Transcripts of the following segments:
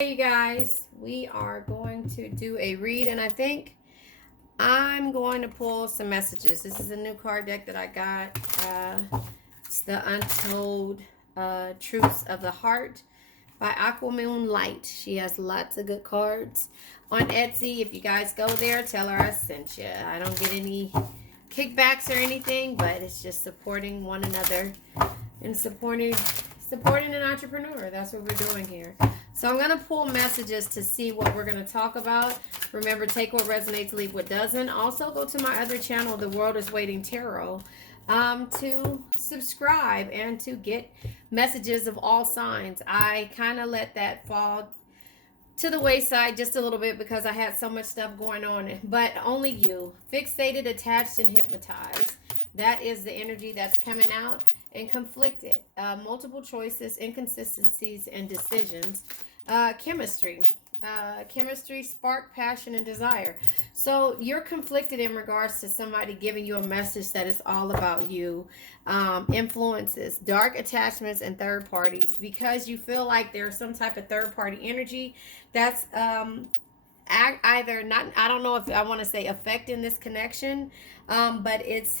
Hey you guys, we are going to do a read, and I think I'm going to pull some messages. This is a new card deck that I got. It's the Untold Truths of the Heart by Aquamoon Light. She has lots of good cards on Etsy. If you guys go there, tell her I sent you. I don't get any kickbacks or anything, but it's just supporting one another and supporting an entrepreneur. That's what we're doing here. So I'm going to pull messages to see what we're going to talk about. Remember, take what resonates, leave what doesn't. Also, go to my other channel, The World is Waiting Tarot, to subscribe and to get messages of all signs. I kind of let that fall to the wayside just a little bit because I had so much stuff going on. But only you. Fixated, attached, and hypnotized. That is the energy that's coming out. And conflicted. Multiple choices, inconsistencies, and decisions. Chemistry. Chemistry, spark, passion, and desire. So you're conflicted in regards to somebody giving you a message that is all about you. Influences, dark attachments, and third parties, because you feel like there's some type of third party energy that's either not, I don't know if I want to say affecting this connection, but it's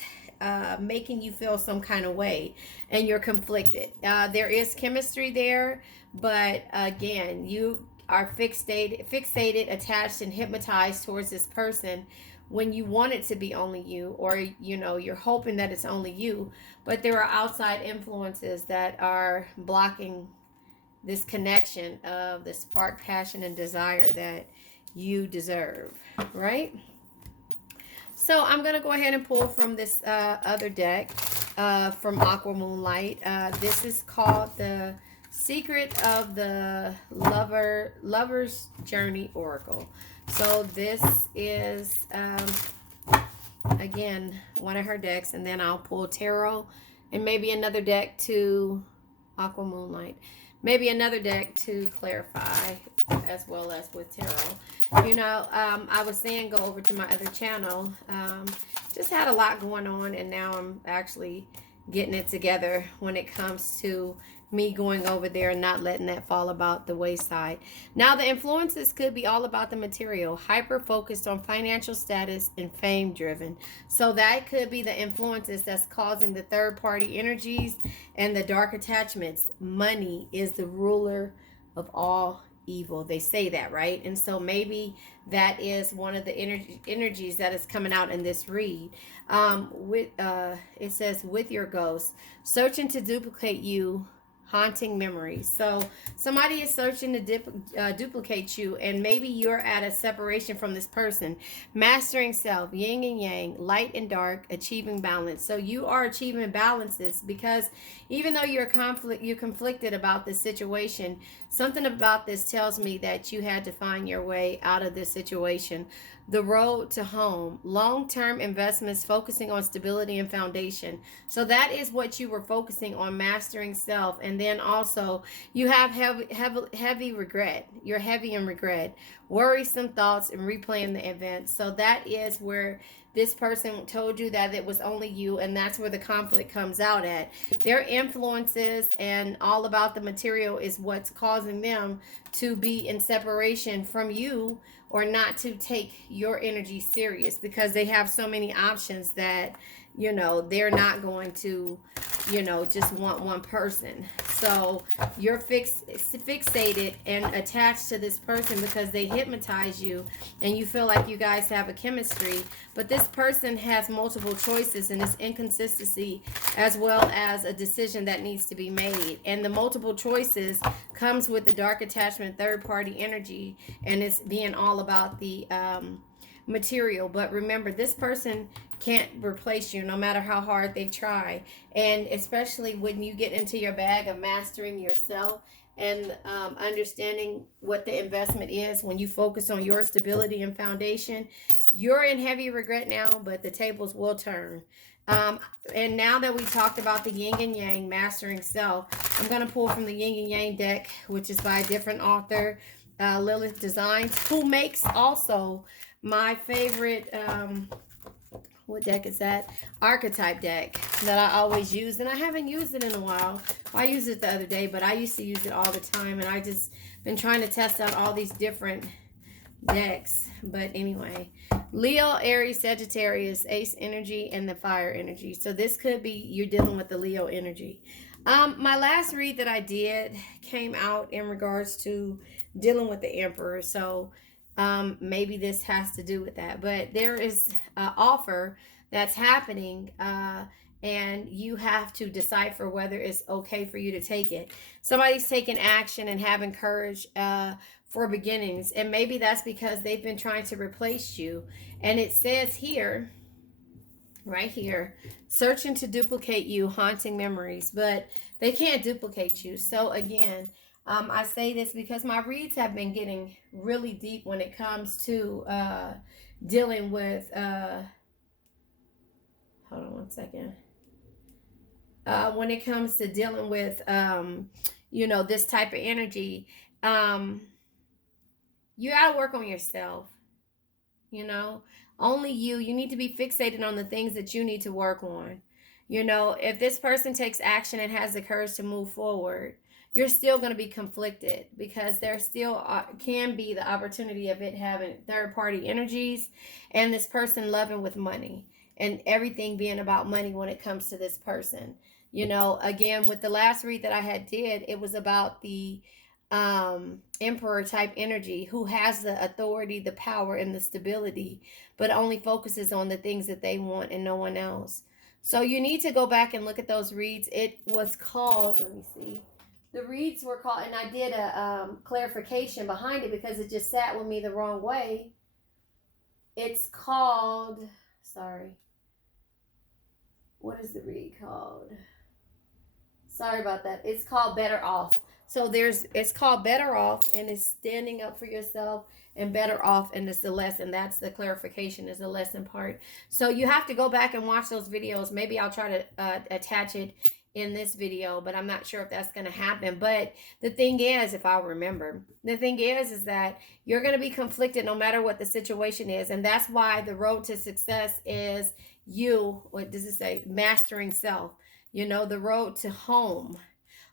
making you feel some kind of way, and you're conflicted. There is chemistry there, but again, you are fixated, attached, and hypnotized towards this person when you want it to be only you, or you're hoping that it's only you, but there are outside influences that are blocking this connection of the spark, passion, and desire that you deserve, right? So I'm going to go ahead and pull from this other deck from Aquamoon Light. This is called The Secret of the Lover's Journey Oracle. So this is, again, one of her decks. And then I'll pull tarot and maybe another deck to Aquamoon Light. Maybe another deck to clarify, as well as with tarot. I was saying go over to my other channel. Just had a lot going on, and now I'm actually getting it together when it comes to me going over there and not letting that fall about the wayside. Now, the influences could be all about the material, hyper focused on financial status and fame driven. So that could be the influences that's causing the third party energies and the dark attachments. Money is the ruler of all evil. They say that, right? And so maybe that is one of the energies that is coming out in this read. It says, with your ghost, searching to duplicate you, haunting memories. So somebody is searching to duplicate you, and maybe you're at a separation from this person. Mastering self, yin and yang, light and dark, achieving balance. So you are achieving balances, because even though you're conflicted about this situation, something about this tells me that you had to find your way out of this situation. The road to home, long-term investments, focusing on stability and foundation. So that is what you were focusing on, mastering self. And then also you have heavy regret. You're heavy in regret, worrisome thoughts, and replaying the events. So that is where this person told you that it was only you, and that's where the conflict comes out at. Their influences and all about the material is what's causing them to be in separation from you, or not to take your energy serious, because they have so many options that they're not going to just want one person. So you're fixated and attached to this person because they hypnotize you, and you feel like you guys have a chemistry, but this person has multiple choices, and it's inconsistency as well as a decision that needs to be made. And the multiple choices comes with the dark attachment, third party energy, and it's being all about the material. But remember, this person can't replace you no matter how hard they try. And especially when you get into your bag of mastering yourself and understanding what the investment is, when you focus on your stability and foundation, you're in heavy regret now, but the tables will turn. And now that we talked about the yin and yang, mastering self, I'm going to pull from the yin and yang deck, which is by a different author, Lilith Designs, who makes also my favorite what deck is that? Archetype deck that I always use, and I haven't used it in a while. Well, I used it the other day, but I used to use it all the time, and I just been trying to test out all these different decks. But anyway, Leo, Aries, Sagittarius, Ace energy, and the fire energy. So this could be you're dealing with the Leo energy. My last read that I did came out in regards to dealing with the Emperor. So maybe this has to do with that. But there is an offer that's happening, and you have to decipher whether it's okay for you to take it. Somebody's taking action and having courage for beginnings, and maybe that's because they've been trying to replace you. And it says here, right here, searching to duplicate you, haunting memories, but they can't duplicate you. So again, I say this because my reads have been getting really deep when it comes to dealing with hold on one second. When it comes to dealing with this type of energy, you got to work on yourself. Only you need to be fixated on the things that you need to work on. If this person takes action and has the courage to move forward, you're still going to be conflicted because there still can be the opportunity of it having third party energies and this person loving with money and everything being about money when it comes to this person. Again, with the last read that I had did, it was about the emperor type energy who has the authority, the power, and the stability, but only focuses on the things that they want and no one else. So you need to go back and look at those reads. It was called, let me see. The reads were called, and I did a clarification behind it because it just sat with me the wrong way. It's called, sorry. What is the read called? Sorry about that. It's called Better Off. So it's called Better Off, and it's standing up for yourself, and better off, and it's the lesson. That's the clarification, is the lesson part. So you have to go back and watch those videos. Maybe I'll try to attach it in this video, but I'm not sure if that's going to happen. But the thing is, if I remember, the thing is that you're going to be conflicted no matter what the situation is. And that's why the road to success is what does it say? Mastering self. The road to home.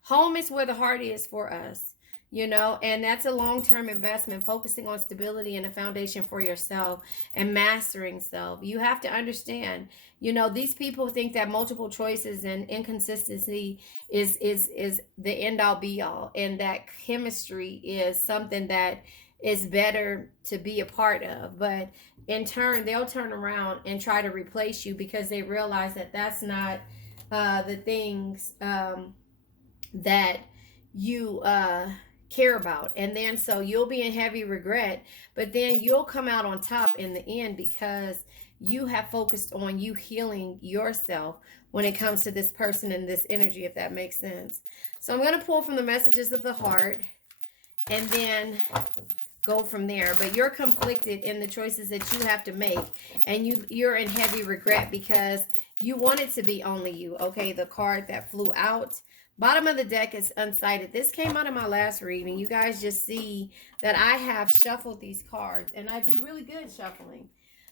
Home is where the heart is for us, and that's a long-term investment, focusing on stability and a foundation for yourself and mastering self. You have to understand, these people think that multiple choices and inconsistency is the end all be all, and that chemistry is something that is better to be a part of. But in turn, they'll turn around and try to replace you because they realize that that's not the things that you care about. And then so you'll be in heavy regret, but then you'll come out on top in the end because you have focused on you healing yourself when it comes to this person and this energy, if that makes sense. So I'm going to pull from the messages of the heart and then go from there. But you're conflicted in the choices that you have to make, and you're in heavy regret because you want it to be only you. Okay, the card that flew out, bottom of the deck, is unsighted. This came out of my last reading. You guys just see that I have shuffled these cards, and I do really good shuffling.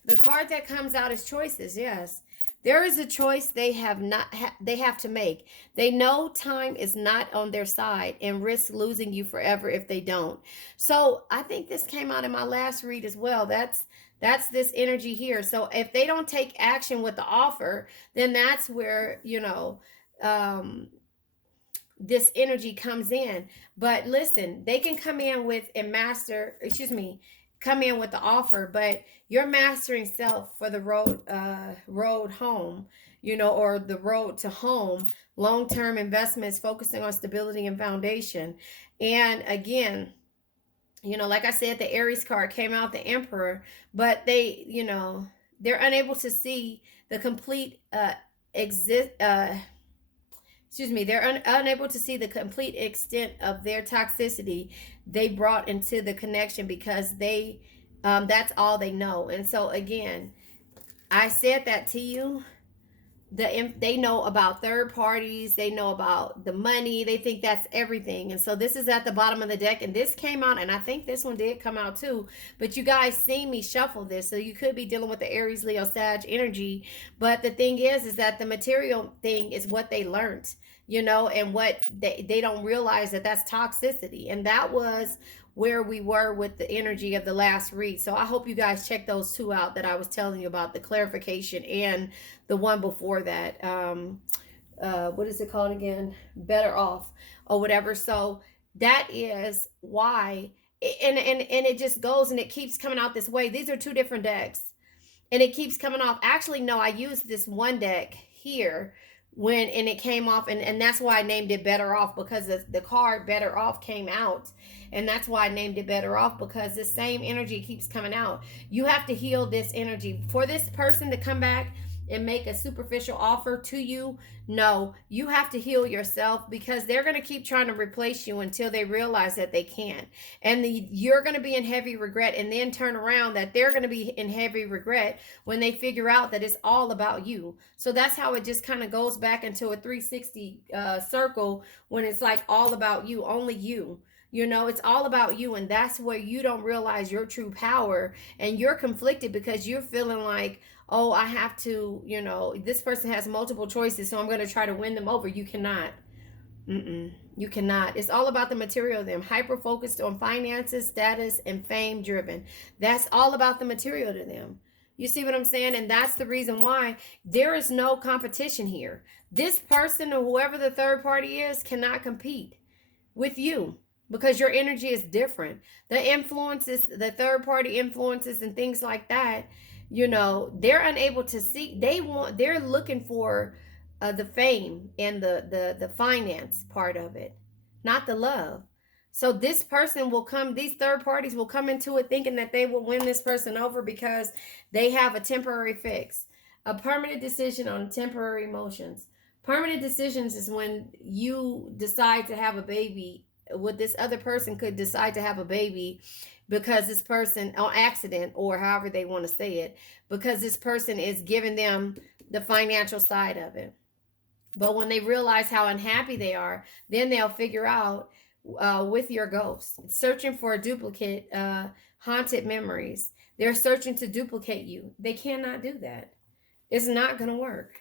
The card that comes out is choices. Yes, there is a choice they have to make. They know time is not on their side and risk losing you forever if they don't. So I think this came out in my last read as well. That's this energy here. So if they don't take action with the offer, then that's where, this energy comes in. But listen, they can come in with come in with the offer, but you're mastering self for the road home, or the road to home, long-term investments, focusing on stability and foundation. And again, like I said, the Aries card came out, the Emperor, but they, they're unable to see the complete they're unable to see the complete extent of their toxicity they brought into the connection because they that's all they know. And so again, I said that to you. They know about third parties, they know about the money, they think that's everything. And so this is at the bottom of the deck, and this came out, and I think this one did come out too, but you guys see me shuffle this, so you could be dealing with the Aries, Leo, Sag energy. But the thing is that the material thing is what they learned. and what they don't realize that that's toxicity. And that was where we were with the energy of the last read. So I hope you guys check those two out that I was telling you about, the clarification and the one before that. What is it called again? Better Off or whatever. So that is why, and it just goes and it keeps coming out this way. These are two different decks and it keeps coming off. Actually, no, I used this one deck here and it came off, and that's why I named it Better Off, because the card Better Off came out, and that's why I named it Better Off, because the same energy keeps coming out. You have to heal this energy for this person to come back and make a superficial offer to you. No, you have to heal yourself, because they're going to keep trying to replace you until they realize that they can't. And you're going to be in heavy regret, and then turn around that they're going to be in heavy regret when they figure out that it's all about you. So that's how it just kind of goes back into a 360 circle, when it's like all about you, only you. It's all about you, and that's where you don't realize your true power, and you're conflicted because you're feeling like, oh, I have to, this person has multiple choices, so I'm going to try to win them over. You cannot. You cannot. It's all about the material of them. Hyper focused on finances, status, and fame driven. That's all about the material to them. You see what I'm saying? And that's the reason why there is no competition here. This person or whoever the third party is cannot compete with you, because your energy is different. The influences, the third party influences and things like that, they're unable to see. They're looking for the fame and the finance part of it, not the love. So this person will come, these third parties will come into it thinking that they will win this person over because they have a temporary fix, a permanent decision on temporary emotions. Permanent decisions is when you decide to have a baby. What this other person could decide to have a baby because this person, on accident, or however they want to say it, because this person is giving them the financial side of it. But when they realize how unhappy they are, then they'll figure out with your ghost, searching for a duplicate, haunted memories. They're searching to duplicate you. They cannot do that. It's not going to work.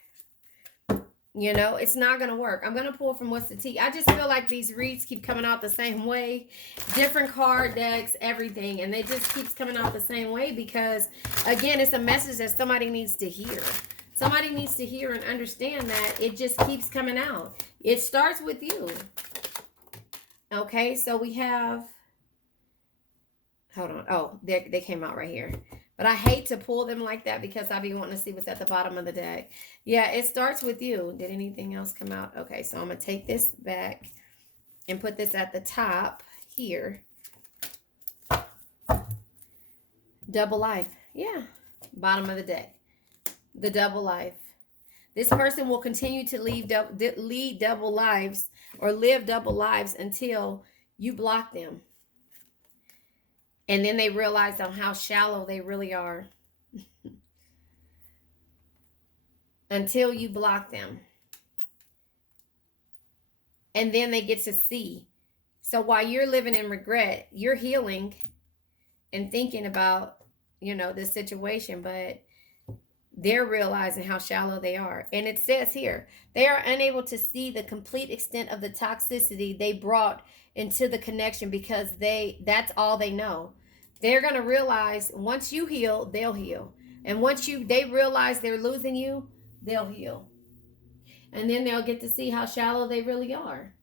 It's not going to work. I'm going to pull from What's the Tea. I just feel like these reads keep coming out the same way. Different card decks, everything. And they just keeps coming out the same way because, again, it's a message that somebody needs to hear. Somebody needs to hear and understand that it just keeps coming out. It starts with you. Okay, so we have... Hold on. Oh, they came out right here. But I hate to pull them like that because I be wanting to see what's at the bottom of the deck. Yeah, it starts with you. Did anything else come out? Okay, so I'm going to take this back and put this at the top here. Double life. Yeah, bottom of the deck. The double life. This person will continue to lead double lives or live double lives until you block them. And then they realize on how shallow they really are. Until you block them. And then they get to see. So while you're living in regret, you're healing and thinking about, this situation, but they're realizing how shallow they are. And it says here, they are unable to see the complete extent of the toxicity they brought into the connection because that's all they know. They're going to realize once you heal, they'll heal. And once they realize they're losing you, they'll heal. And then they'll get to see how shallow they really are.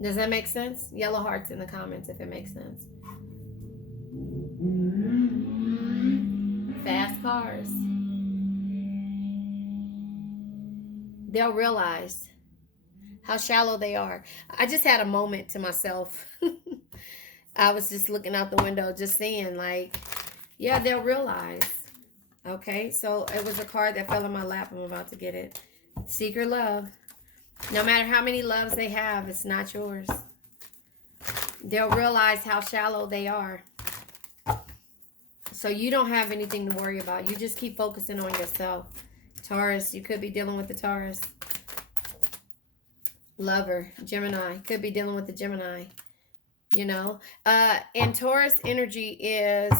Does that make sense? Yellow hearts in the comments if it makes sense. Fast cars. They'll realize how shallow they are. I just had a moment to myself. I was just looking out the window, just seeing like, yeah, they'll realize. Okay, so it was a card that fell in my lap. I'm about to get it. Secret love. No matter how many loves they have, it's not yours. They'll realize how shallow they are. So you don't have anything to worry about. You just keep focusing on yourself. Taurus, you could be dealing with the Taurus. Lover, Gemini, could be dealing with the Gemini. you know. And Taurus energy is,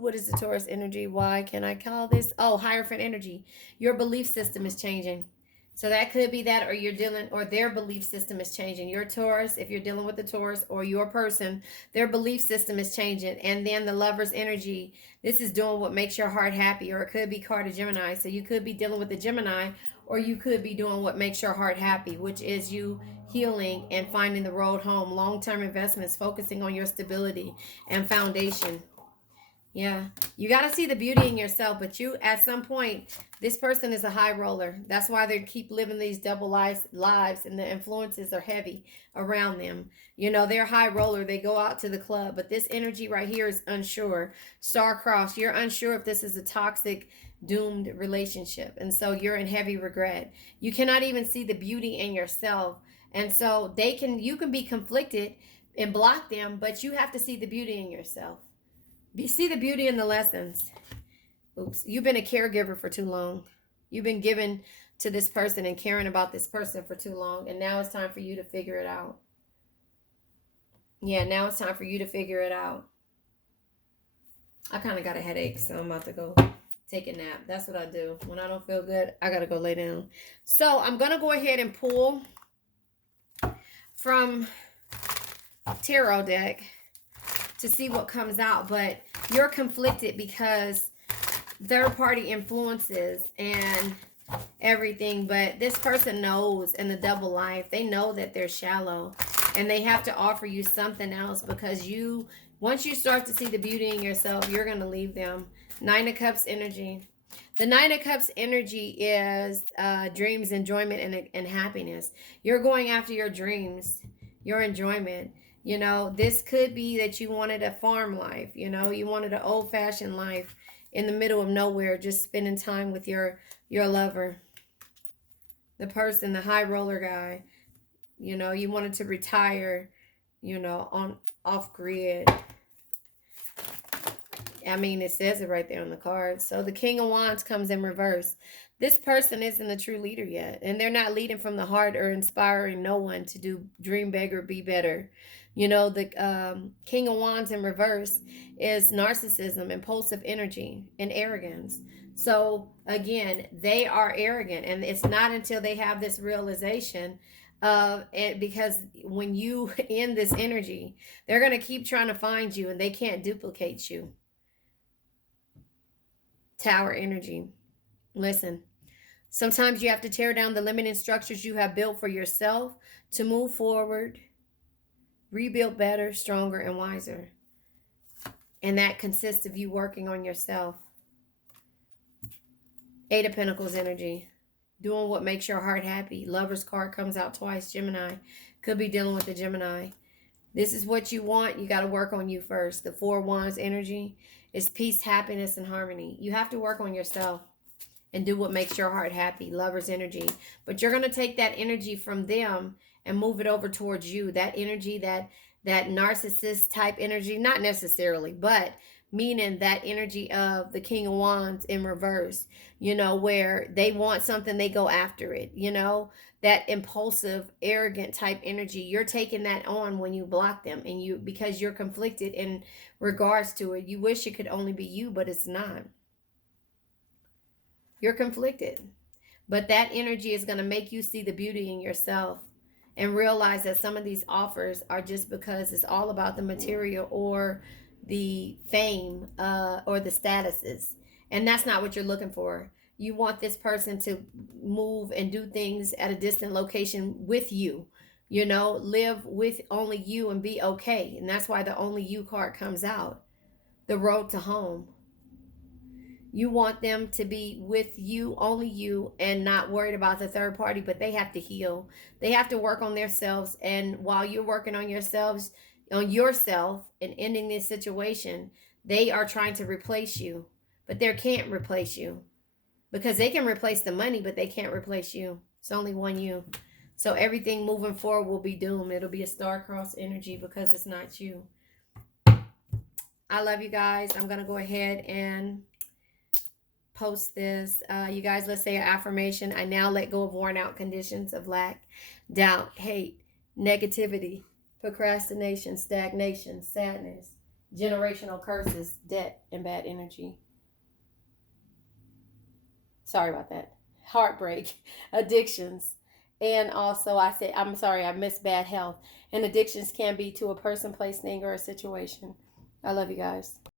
what is the Taurus energy? Why can I call this? Oh, Hierophant energy. Your belief system is changing. So that could be that, or you're dealing, or their belief system is changing. Your Taurus, if you're dealing with the Taurus, or your person, their belief system is changing. And then the Lover's energy, this is doing what makes your heart happy, or it could be card of Gemini. So you could be dealing with the Gemini, or you could be doing what makes your heart happy, which is you healing and finding the road home, long-term investments, focusing on your stability and foundation. Yeah, you got to see the beauty in yourself, but you, at some point, this person is a high roller. That's why they keep living these double lives, and the influences are heavy around them. You know, they're high roller. They go out to the club, but this energy right here is unsure. Star-crossed. You're unsure if this is a toxic, doomed relationship, and so you're in heavy regret. You cannot even see the beauty in yourself, and so you can be conflicted and block them, but you have to see the beauty in yourself. See the beauty in the lessons. Oops. You've been a caregiver for too long. You've been given to this person and caring about this person for too long. And now it's time for you to figure it out. Yeah, now it's time for you to figure it out. I kind of got a headache, so I'm about to go take a nap. That's what I do. When I don't feel good, I got to go lay down. So I'm going to go ahead and pull from tarot deck to see what comes out, but you're conflicted because third party influences and everything, but this person knows in the double life, they know that they're shallow and they have to offer you something else, because once you start to see the beauty in yourself, you're going to leave them. Nine of Cups energy. The Nine of Cups energy is dreams, enjoyment, and happiness. You're going after your dreams, your enjoyment. You know, this could be that you wanted a farm life. You know, you wanted an old-fashioned life in the middle of nowhere, just spending time with your lover. The person, the high roller guy. You know, you wanted to retire, you know, on off-grid. I mean, it says it right there on the card. So the King of Wands comes in reverse. This person isn't a true leader yet, and they're not leading from the heart or inspiring no one to do dream bigger, be better. You know, the King of Wands in reverse is narcissism, impulsive energy, and arrogance. So again, they are arrogant, and it's not until they have this realization of it, because when you in this energy, they're going to keep trying to find you, and they can't duplicate you. Tower energy. Listen, sometimes you have to tear down the limiting structures you have built for yourself to move forward, rebuild better, stronger, and wiser. And that consists of you working on yourself. Eight of Pentacles energy. Doing what makes your heart happy. Lover's card comes out twice. Gemini. Could be dealing with the Gemini. This is what you want. You got to work on you first. The Four of Wands energy is peace, happiness, and harmony. You have to work on yourself and do what makes your heart happy. Lover's energy. But you're going to take that energy from them and move it over towards you. That energy, that narcissist type energy, not necessarily, but meaning that energy of the King of Wands in reverse, you know, where they want something, they go after it, you know, that impulsive, arrogant type energy. You're taking that on when you block them, and because you're conflicted in regards to it. You wish it could only be you, but it's not. You're conflicted, but that energy is going to make you see the beauty in yourself and realize that some of these offers are just because it's all about the material or the fame or the statuses, and that's not what you're looking for. You want this person to move and do things at a distant location with you, you know, live with only you and be okay. And that's why the only you card comes out. The road to home. You want them to be with you, only you, and not worried about the third party, but they have to heal. They have to work on themselves. And while you're working on yourself and ending this situation, they are trying to replace you, but they can't replace you, because they can replace the money, but they can't replace you. It's only one you. So everything moving forward will be doomed. It'll be a star-crossed energy because it's not you. I love you guys. I'm going to go ahead and post this. You guys, let's say an affirmation. I now let go of worn out conditions of lack, doubt, hate, negativity, procrastination, stagnation, sadness, generational curses, debt, and bad energy. Sorry about that. Heartbreak, addictions, and also I missed bad health. And addictions can be to a person, place, thing, or a situation. I love you guys.